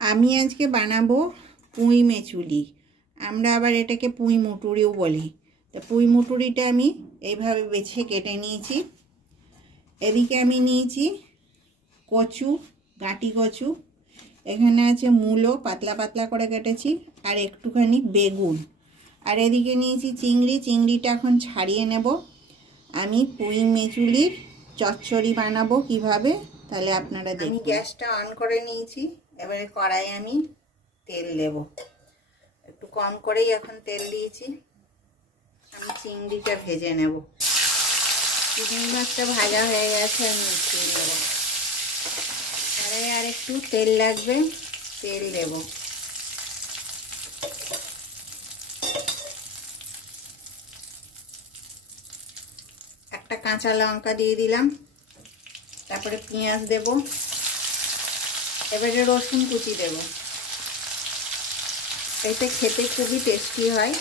আমি আজকে বানাবো পুঁই মেচুলি, আমরা আবার এটাকে পুঁই মুটুরিও বলি। তো পুঁই মুটুরিটা আমি এইভাবে বেছে কেটে নিয়েছি। এদিকে আমি নিয়েছি কচু, গাঁটি কচু, এখানে আছে মূলো পাতলা পাতলা করে কেটেছি, আর একটুখানি বেগুন, আর এদিকে নিয়েছি চিংড়ি। চিংড়িটা এখন ছাড়িয়ে নেব। আমি পুঁই মেচুলির চচ্চড়ি বানাবো কিভাবে, তাহলে আপনারা দেখুন। আমি গ্যাসটা অন করে নিয়েছি, এবারে কড়াইয়ে আমি তেল দেব। একটু কম করেই এখন তেল দিয়েছি। আমি চিংড়িটা ভেজে নেব। চিংড়ি মাছটা ভাজা হয়ে গেছে, আমি উঠিয়ে নেব। কড়াইয়ে আর একটু তেল লাগবে, তেল দেব। একটা কাঁচা লঙ্কা দিয়ে দিলাম, তারপরে পেঁয়াজ দেব, এবারে রসুন কুচি দেব। এটা খেতে খুবই টেস্টি হয়,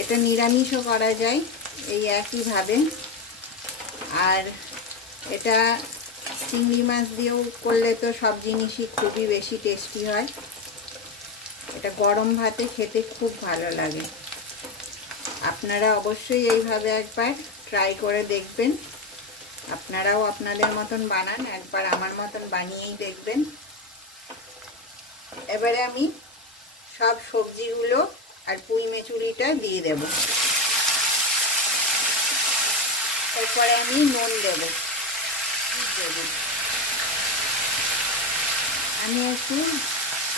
এটা নিরামিষও করা যায় এই একইভাবে। আর এটা চিংড়ি মাছ দিয়েও করলে তো সব জিনিসই খুবই বেশি টেস্টি হয়। এটা গরম ভাতে খেতে খুব ভালো লাগে। আপনারা অবশ্যই এইভাবে একবার ট্রাই করে দেখবেন। আপনারাও আপনাদের মতন বানান, একবার আমার মতন বানিয়েই দেখবেন। এবারে আমি সব সবজিগুলো আর পুঁই মেচুলিটা দিয়ে দেব। এরপরে আমি নুন দেব। আমি একটু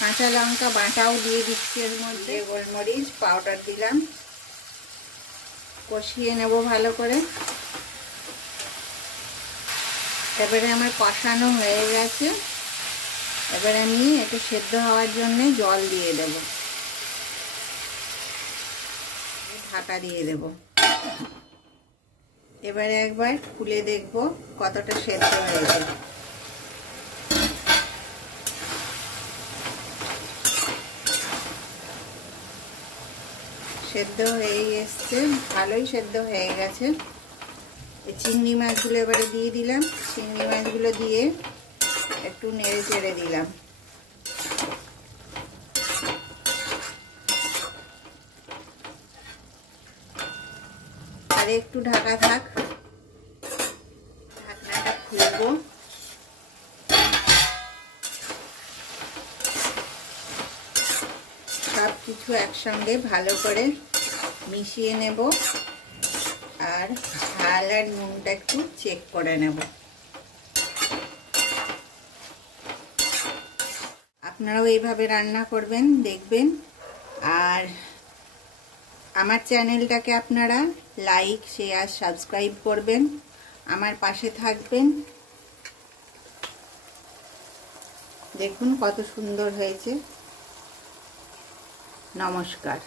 কাঁচা লঙ্কা বাটাও দিয়ে দিচ্ছি, এর মধ্যে গোলমরিচ পাউডার দিলাম। কষিয়ে নেব ভালো করে। এবারে আমার কষানো হয়ে গেছে, এবারে আমি একটু সেদ্ধ হওয়ার জন্য জল দিয়ে দেব, ঢাকা দিয়ে দেব। এবারে একবার খুলে দেখব কতটা সেদ্ধ হয়েছে। সেদ্ধ হয়ে গেছে, ভালোই সেদ্ধ হয়ে গেছে। এই চিংড়ি মাছগুলো এবারে দিয়ে দিলাম। চিংড়ি মাছগুলো দিয়ে একটু নেড়ে চেড়ে দিলাম। আর একটু ঢাকা থাক, ঢাকনাটা খুলবো। সব কিছু একসঙ্গে ভালো করে মিশিয়ে নেব, আর ঝাল আর নুনটা একটু চেক করে নেব। আপনারাও এইভাবে রান্না করবেন, দেখবেন। আর আমার চ্যানেলটাকে আপনারা লাইক, শেয়ার, সাবস্ক্রাইব করবেন, আমার পাশে থাকবেন। দেখুন কত সুন্দর হয়েছে। নমস্কার।